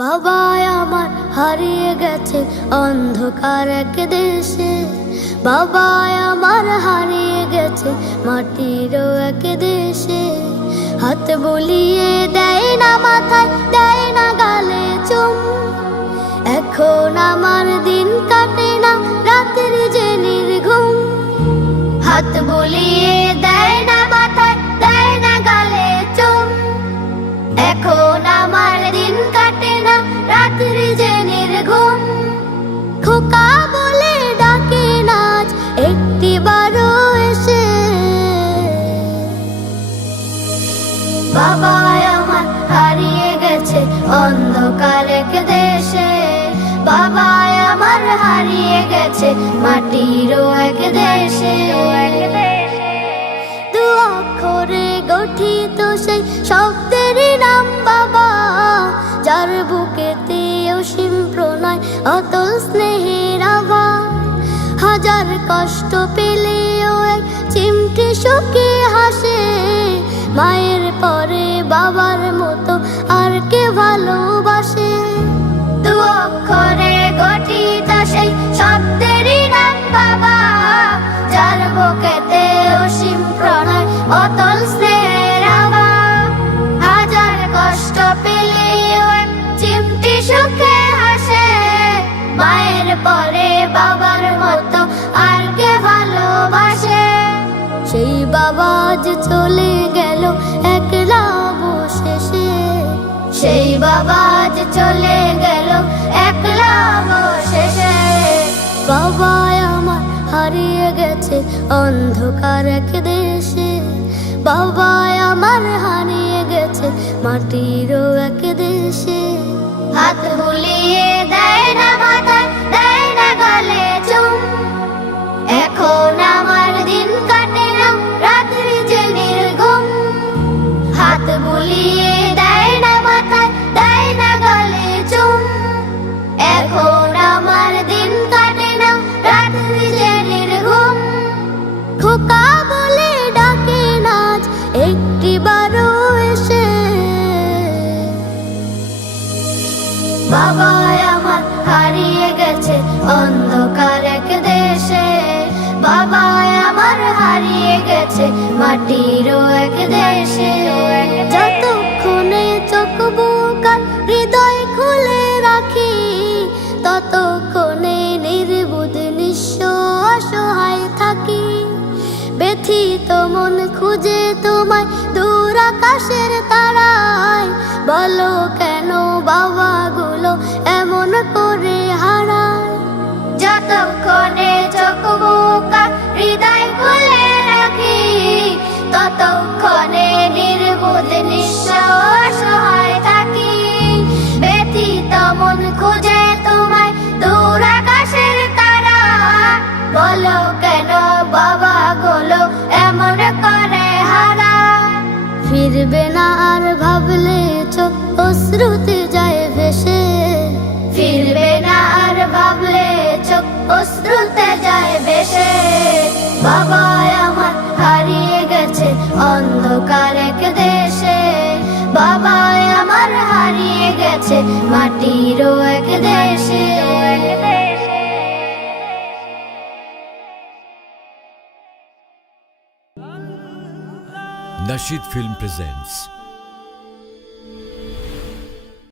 বাবাই আমার হারিয়ে গেছে অন্ধকার এক দেশে। বাবাই আমার হারিয়ে গেছে মাটির এক দেশে। হাত বুলিয়ে দেয় না মাথায়, দেয় না গালে চুম। এখন আমার দিন কাটে না রাতের যে নির্ঘুম। হাত বুলিয়ে দেয় না মাথায়, দেয় না গালে চুম। এখন আমার দিন কাটে না রাতের যে নির্ঘুম। খোকা বলে ডাকে নাচ একটি বারো এসে। বাবাই আমার হারিয়ে গেছে অন্ধকার এক দেশে। বাবাই আমার হারিয়ে গেছে মাটির এক দেশে। দু অক্ষরে গঠিত সেই শব্দেরই নাম বাবা, যার বুকেতে অসীম প্রণয় অতল স্নেহের আভা। হাজার কষ্ট পেলেও এক চিমটি সুখে হাসে। মায়ের পরে বাবার মতো আর কে ভালোবাসে। দু অক্ষরে গঠিত সেই শব্দেরই নাম বাবা, যার বুকেতে অসীম প্রণয় অতল স্নেহের আভা। হাজার কষ্ট পেলেও এক চিমটি সুখে হাসে। মায়ের পরে বাবার মতো আর কে ভালোবাসে। সেই বাবা যে চলে গেল একলা অবশেষে। সেই বাবা যে চলে গেল একলা অবশেষে। বাবাই আমার হারিয়ে গেছে অন্ধকার এক দেশে। বাবাই আমার হারিয়ে গেছে মাটির এক দেশে। হাত বুলিয়ে দেয় না মাথায়, দেয় না গালে চুম। এখন আমার দিন কাটে না রাতের যে নির্ঘুম। হাত বুলিয়ে দেয় না মাথায়, দেয় না গালে চুম। এখন আমার দিন কাটে না রাতের যে নির্ঘুম। খোকা বলে ডাকে নাচ একটি বারো এসে। বাবাই আমার হারিয়ে গেছে অন্ধকার এক দেশে। বাবাই আমার হারিয়ে গেছে মাটির এক দেশে। যতক্ষণে চোখ বুকার হৃদয় খুলে রাখি, ততক্ষণে নির্বুধ নিঃস্ব অসহায় থাকি। ব্যথিত মন খুঁজে তোমায় দূর আকাশের তারায়। বলো কেন বাবাগুলো এমন করে হারায়। যতক্ষণে চোখ বুকা হৃদয় খুলে রাখি, ততক্ষণে নির্বুধ নিঃস্ব অসহায় থাকি। ব্যথিত মন খুঁজে তোমায় দূর আকাশের তারা। বলো কেন বাবাগুলো এমন করে হারায়। ফিরবে না আর ভাবলে চোখ অশ্রুতে যায় ভেসে। ফিরবে না আর ভাবলে চোখ অশ্রুতে যায় ভেসে। বাবাই আমার হারিয়ে গেছে অন্ধকার এক দেশে। বাবাই আমার হারিয়ে গেছে মাটির এক দেশে। Nasheed Film presents